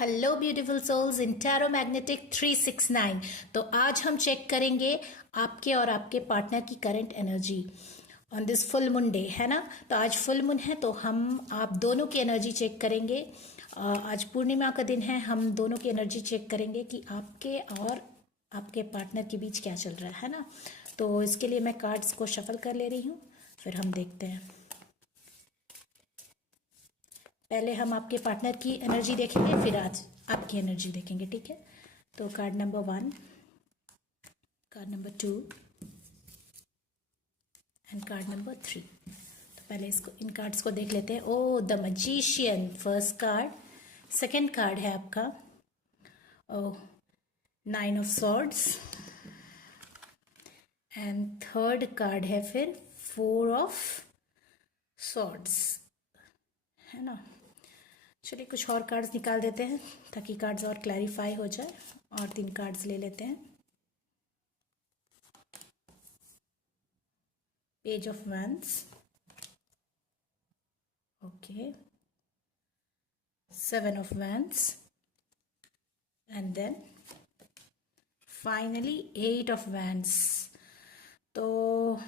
Hello beautiful souls इन tarot magnetic 369। तो आज हम चेक करेंगे आपके और आपके पार्टनर की current energy on this full moon day, है ना। तो आज फुल मून है तो हम आप दोनों की एनर्जी चेक करेंगे। आज पूर्णिमा का दिन है, हम दोनों की एनर्जी चेक करेंगे कि आपके और आपके पार्टनर के बीच क्या चल रहा है ना। तो इसके लिए मैं कार्ड्स को शफल कर ले रही हूँ, फिर हम देखते हैं। पहले हम आपके पार्टनर की एनर्जी देखेंगे, फिर आज आपकी एनर्जी देखेंगे, ठीक है। तो card number 1, card number 2 and card number 3। तो पहले इसको इन कार्ड्स को देख लेते हैं। Oh the magician first card. Second card है आपका oh 9 of swords and third card है फिर 4 ऑफ सॉर्ड्स, है ना। चलिए कुछ और कार्ड्स निकाल देते हैं ताकि कार्ड्स और क्लैरिफाई हो जाए। और 3 कार्ड्स ले लेते हैं। Page of wands, okay, 7 of wands and then finally 8 of wands. तो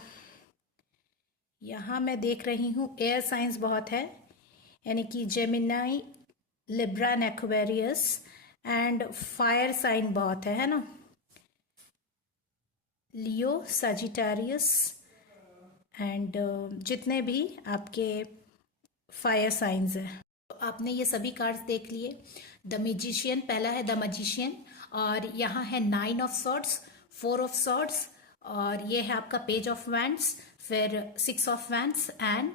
यहाँ मैं देख रही हूँ एयर साइंस बहुत है, यानी कि Gemini, Libra and Aquarius and fire sign बहुत है ना। लियो, सजिटेरियस एंड जितने भी आपके फायर साइंस है। तो आपने ये सभी कार्ड्स देख लिए। द मैजिशियन पहला है, द मैजिशियन, और यहाँ है 9 ऑफ सॉर्ड्स, 4 ऑफ सॉर्ड्स, और ये है आपका पेज ऑफ वैंड्स, फिर 6 of wands and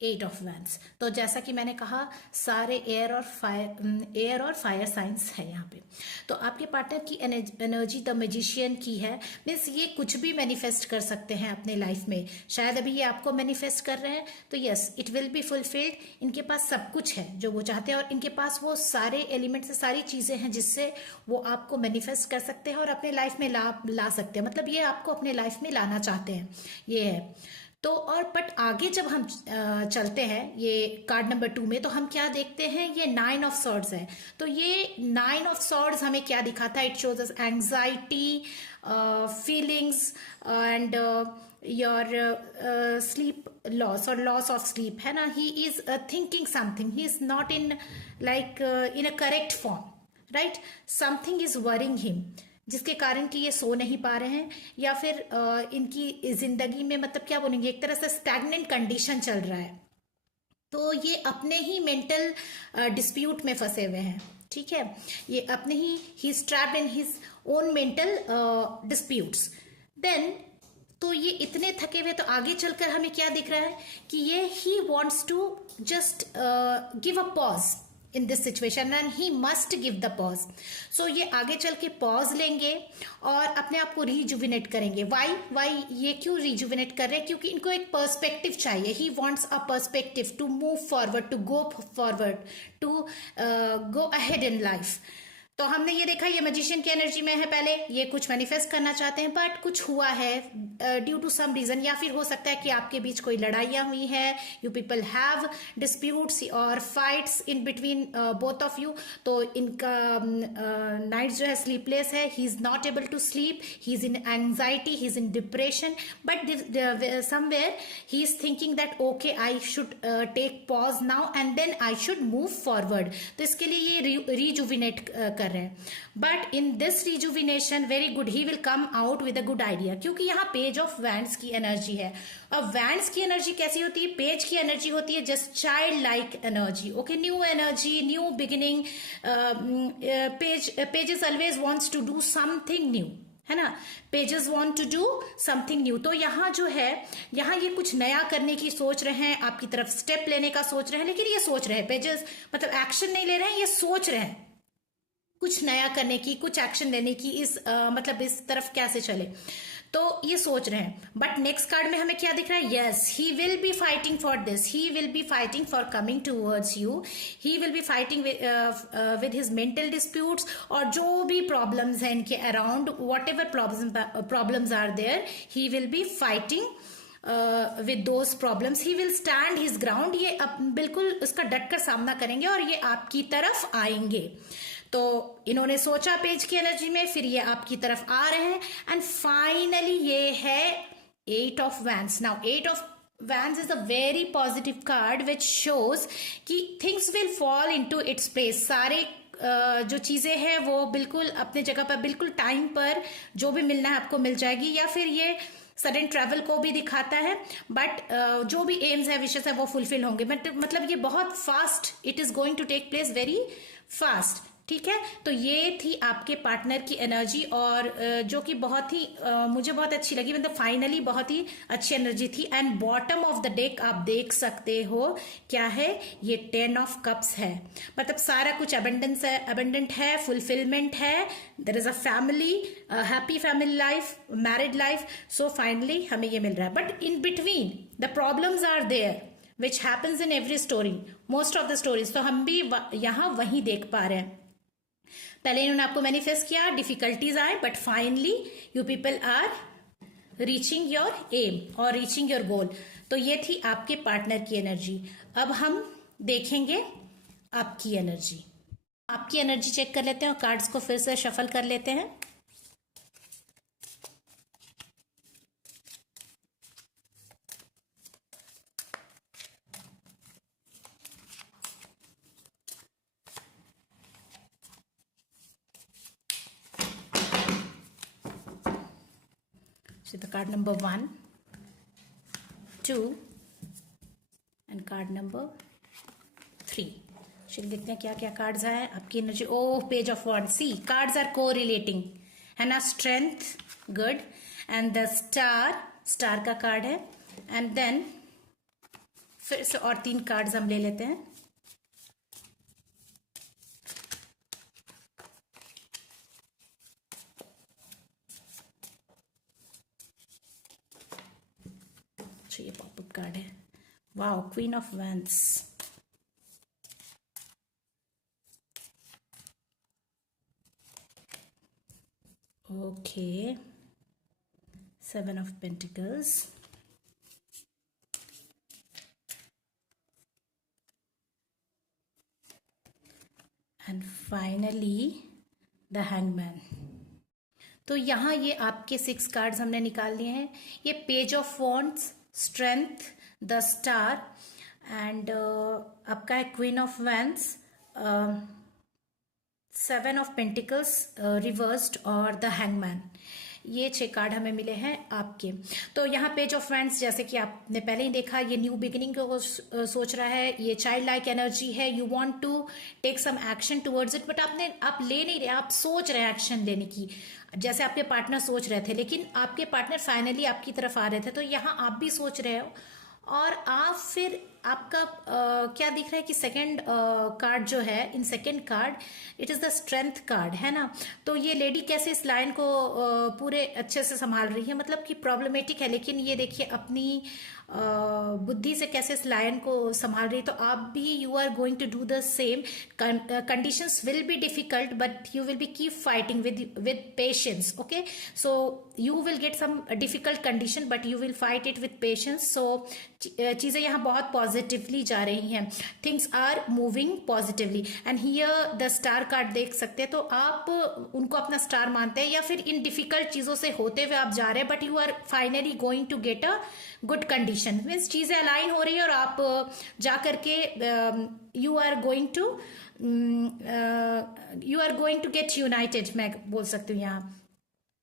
8 of wands. तो जैसा कि मैंने कहा सारे एयर और फायर साइंस है यहाँ पे। तो आपके पार्टनर की एनर्जी द मैजिशियन की है, मीन्स ये कुछ भी मैनिफेस्ट कर सकते हैं अपने लाइफ में। शायद अभी ये आपको मैनिफेस्ट कर रहे हैं, तो yes it will be fulfilled. इनके पास सब कुछ है जो वो चाहते हैं, और इनके पास वो सारे एलिमेंट्स, सारी चीजें हैं जिससे वो आपको मैनिफेस्ट कर सकते हैं और अपने लाइफ में ला सकते हैं। मतलब ये आपको अपने लाइफ में लाना चाहते हैं, ये है। तो और बट आगे जब हम चलते हैं ये कार्ड नंबर 2 में, तो हम क्या देखते हैं, ये 9 ऑफ सॉर्ड्स है। तो ये 9 ऑफ सॉर्ड्स हमें क्या दिखाता है? It shows us anxiety, feelings and your sleep loss और लॉस ऑफ स्लीप, है ना। ही is thinking something, he is not in like in a correct form, right. Something is worrying him, जिसके कारण कि ये सो नहीं पा रहे हैं, या फिर इनकी जिंदगी में मतलब क्या बोलेंगे, एक तरह से स्टैग्नेंट कंडीशन चल रहा है। तो ये अपने ही मेंटल डिस्प्यूट में फंसे हुए हैं, ठीक है। ये अपने ही trapped in his own mental disputes. Then तो ये इतने थके हुए, तो आगे चलकर हमें क्या दिख रहा है कि ये he wants to just give a pause in this situation and he must give the pause. So ये आगे चल के पॉज लेंगे और अपने आप को रिजुविनेट करेंगे। why ये क्यों रिजुविनेट कर रहे हैं? क्योंकि इनको एक पर्सपेक्टिव चाहिए। he wants a perspective to move forward, to go forward, to go ahead in life. तो हमने ये देखा ये मैजिशियन की एनर्जी में है। पहले ये कुछ मैनिफेस्ट करना चाहते हैं, बट कुछ हुआ है ड्यू टू सम रीजन, या फिर हो सकता है कि आपके बीच कोई लड़ाइयां हुई है, यू पीपल हैव डिस्प्यूट्स और fights in between both of you. तो इनका नाइट जो है स्लीपलेस है, he is not able to sleep, he is in anxiety, he is in depression, but somewhere he is thinking that okay I should take pause now and then I should move forward. तो इसके लिए ये rejuvenate कर रहे हैं। But in this rejuvenation very good, he will come out with a good idea, क्योंकि यहाँ page of wands की एनर्जी है। अब वैंड्स की एनर्जी कैसी होती है? पेज की एनर्जी होती है just child like energy, okay, new energy, new beginning. Pages always wants to do something new, है ना। Pages want to do something new. तो यहाँ जो है, यहाँ ये कुछ नया करने की सोच रहे हैं, आपकी तरफ स्टेप लेने का सोच रहे हैं, लेकिन ये सोच रहे हैं, पेजेस मतलब एक्शन नहीं ले रहे हैं, ये सोच रहे हैं कुछ नया करने की, कुछ एक्शन लेने की, इस मतलब इस तरफ कैसे चले, तो ये सोच रहे हैं। बट नेक्स्ट कार्ड में हमें क्या दिख रहा है? Yes, he will be fighting for this, he will be fighting for coming towards you, he will be fighting with his mental disputes, और जो भी प्रॉब्लम्स हैं इनके around, whatever problems are there, he will be fighting with those problems, he will stand his ground, ये बिल्कुल उसका डट कर सामना करेंगे और ये आपकी तरफ आएंगे। तो इन्होंने सोचा पेज की एनर्जी में, फिर ये आपकी तरफ आ रहे हैं, एंड फाइनली ये है 8 of wands. Now 8 of Wands is a very positive card which shows कि things will fall into its place। सारे जो चीजें हैं वो बिल्कुल अपने जगह पर, बिल्कुल टाइम पर जो भी मिलना है आपको मिल जाएगी, या फिर ये सडन ट्रैवल को भी दिखाता है, बट जो भी एम्स है, विशेष है, वो फुलफिल होंगे। मतलब ये बहुत fast, it is going to take place very fast. ठीक है, तो ये थी आपके पार्टनर की एनर्जी, और जो कि बहुत ही मुझे बहुत अच्छी लगी, मतलब फाइनली बहुत ही अच्छी एनर्जी थी। And bottom of the deck आप देख सकते हो क्या है, ये 10 ऑफ कप्स है, मतलब सारा कुछ अबंडेंस है, अबंडेंट है, फुलफिलमेंट है, there is a family, happy family life, married life. So finally हमें ये मिल रहा है, but in between the problems are there which happens in every story, most of the stories. तो हम भी यहाँ वही देख पा रहे हैं। पहले इन्होंने आपको मैनिफेस्ट किया, डिफिकल्टीज आए, but finally you people are reaching your aim और रीचिंग योर गोल। तो ये थी आपके पार्टनर की एनर्जी। अब हम देखेंगे आपकी एनर्जी। आपकी एनर्जी चेक कर लेते हैं और कार्ड्स को फिर से शफल कर लेते हैं। So the card number 1, 2 and card number 3। चलिए देखते हैं क्या क्या कार्ड्स आए आपकी energy. Oh, page of wands. See, cards are को रिलेटिंग है ना, strength, good, and the star, star का कार्ड है। एंड देन फिर से और 3 कार्ड्स हम ले लेते हैं। ये पॉपअप कार्ड है, wow, queen of wands. Okay, 7 of pentacles, and finally the hangman. तो यहाँ ये आपके 6 कार्ड्स हमने निकाल लिए हैं। ये page of wands, strength, the star, and आपका है queen of wands, 7 of pentacles reversed और द हैंगमैन। ये 6 कार्ड हमें मिले हैं आपके। तो यहाँ पेज ऑफ वैंड्स, जैसे कि आपने पहले ही देखा, ये न्यू बिगिनिंग को सोच रहा है, ये चाइल्ड लाइक एनर्जी है, you want to take some action towards it, but आप ले नहीं रहे, आप सोच रहे हैं एक्शन लेने की, जैसे आपके पार्टनर सोच रहे थे, लेकिन आपके पार्टनर फाइनली आपकी तरफ आ रहे थे। तो यहाँ आप भी सोच रहे हो, और आप फिर आपका क्या दिख रहा है कि सेकंड कार्ड जो है, in second card it is the strength card है ना। तो ये लेडी कैसे इस लाइन को पूरे अच्छे से संभाल रही है, मतलब कि प्रॉब्लमेटिक है, लेकिन ये देखिए अपनी बुद्धि से कैसे इस लायन को संभाल रही है। तो आप भी, you are going to do the same. Conditions will be difficult, but you will be keep fighting with patience. Okay, so you will get some difficult condition, but you will fight it with patience. So चीजें यहाँ बहुत positively जा रही हैं, things are moving positively. And here the star card देख सकते हैं, तो आप उनको अपना स्टार मानते हैं, या फिर इन डिफिकल्ट चीजों से होते हुए आप जा रहे हैं, but you are finally going to get a good condition. Means चीजें अलाइन हो रही है और आप जा करके you are going to get united, मैं बोल सकती हूँ यहाँ।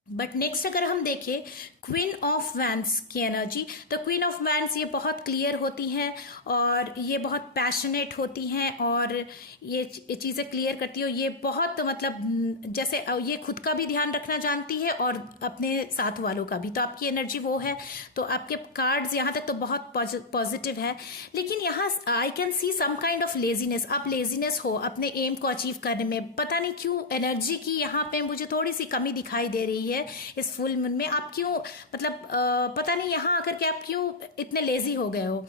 बट नेक्स्ट अगर हम देखें क्वीन ऑफ वैंड्स की एनर्जी, तो क्वीन ऑफ वैंड्स ये बहुत क्लियर होती हैं और ये बहुत पैशनेट होती हैं और ये चीज़ें क्लियर करती है। ये बहुत मतलब जैसे ये खुद का भी ध्यान रखना जानती है और अपने साथ वालों का भी। तो आपकी एनर्जी वो है। तो आपके कार्ड्स यहाँ तक तो बहुत पॉजिटिव है, लेकिन यहाँ I can see some kind of laziness. आप लेजीनेस हो अपने एम को अचीव करने में, पता नहीं क्यों एनर्जी की यहाँ पे मुझे थोड़ी सी कमी दिखाई दे रही है इस फुल मून में। आप क्यों मतलब पता नहीं यहाँ आकर के आप क्यों इतने लेजी हो गए हो।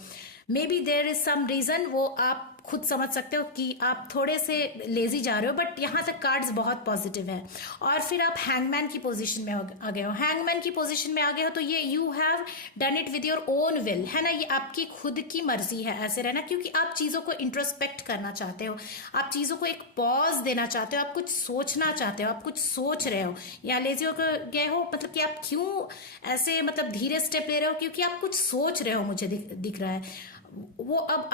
Maybe there is some reason, वो आप खुद समझ सकते हो कि आप थोड़े से लेजी जा रहे हो, बट यहाँ तक कार्ड्स बहुत पॉजिटिव है। और फिर आप हैंगमैन की पोजीशन में आ गए हो। हैंगमैन की पोजीशन में आ गए हो तो ये you have done it with your own will, है ना, ये आपकी खुद की मर्जी है ऐसे रहना, क्योंकि आप चीजों को इंट्रोस्पेक्ट करना चाहते हो, आप चीजों को एक पॉज देना चाहते हो, आप कुछ सोचना चाहते हो, आप कुछ सोच रहे हो। या लेजी होकर गए हो मतलब कि आप क्यों ऐसे मतलब धीरे स्टेप ले रहे हो, क्योंकि आप कुछ सोच रहे हो, मुझे दिख रहा है वो। अब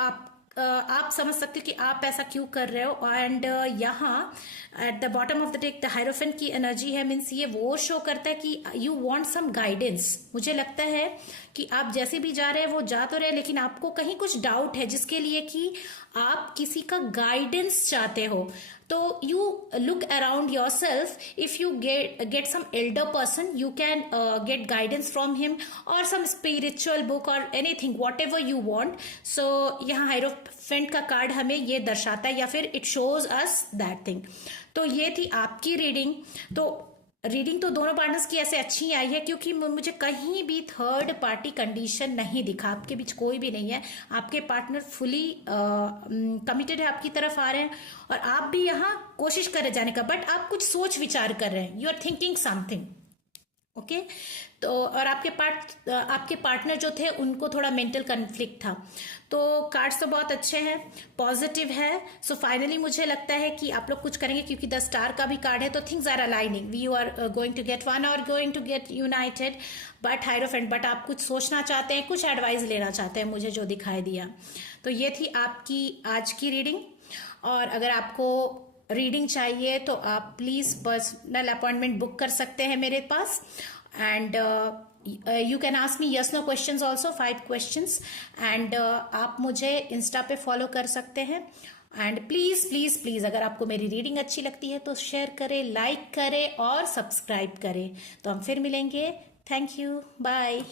आप समझ सकते हो कि आप ऐसा क्यों कर रहे हो। एंड यहाँ at the bottom of the deck the hierophant की एनर्जी है, मीन्स ये वो शो करता है कि यू वांट सम गाइडेंस। मुझे लगता है कि आप जैसे भी जा रहे हैं वो जा तो रहे, लेकिन आपको कहीं कुछ डाउट है जिसके लिए कि आप किसी का गाइडेंस चाहते हो। तो you look around yourself, if you get some elder person you can get guidance from him, or some spiritual book or anything whatever you want. सो यहाँ हायरोफेंट का कार्ड हमें ये दर्शाता है, या फिर it shows us that thing. तो ये थी आपकी रीडिंग। तो रीडिंग तो दोनों पार्टनर्स की ऐसे अच्छी आई है, क्योंकि मुझे कहीं भी थर्ड पार्टी कंडीशन नहीं दिखा, आपके बीच कोई भी नहीं है। आपके पार्टनर फुली कमिटेड है, आपकी तरफ आ रहे हैं, और आप भी यहाँ कोशिश कर रहे जाने का, बट आप कुछ सोच विचार कर रहे हैं, you are thinking something. Okay, तो और आपके पार्टनर जो थे उनको थोड़ा मेंटल कन्फ्लिक्ट था। तो कार्ड्स तो बहुत अच्छे हैं, पॉजिटिव है। सो फाइनली मुझे लगता है कि आप लोग कुछ करेंगे, क्योंकि 10 स्टार का भी कार्ड है, तो things are aligning, you are going to get one or going to get united. But hierophant, but आप कुछ सोचना चाहते हैं, कुछ एडवाइस लेना चाहते हैं, मुझे जो दिखाई दिया। तो ये थी आपकी आज की रीडिंग। और अगर आपको रीडिंग चाहिए तो आप प्लीज पर्सनल अपॉइंटमेंट बुक कर सकते हैं मेरे पास। And you can ask me yes no questions also, 5 questions. And आप मुझे इंस्टा पे फॉलो कर सकते हैं। एंड प्लीज प्लीज प्लीज, अगर आपको मेरी रीडिंग अच्छी लगती है तो शेयर करें, लाइक करें और सब्सक्राइब करें। तो हम फिर मिलेंगे। Thank you, bye.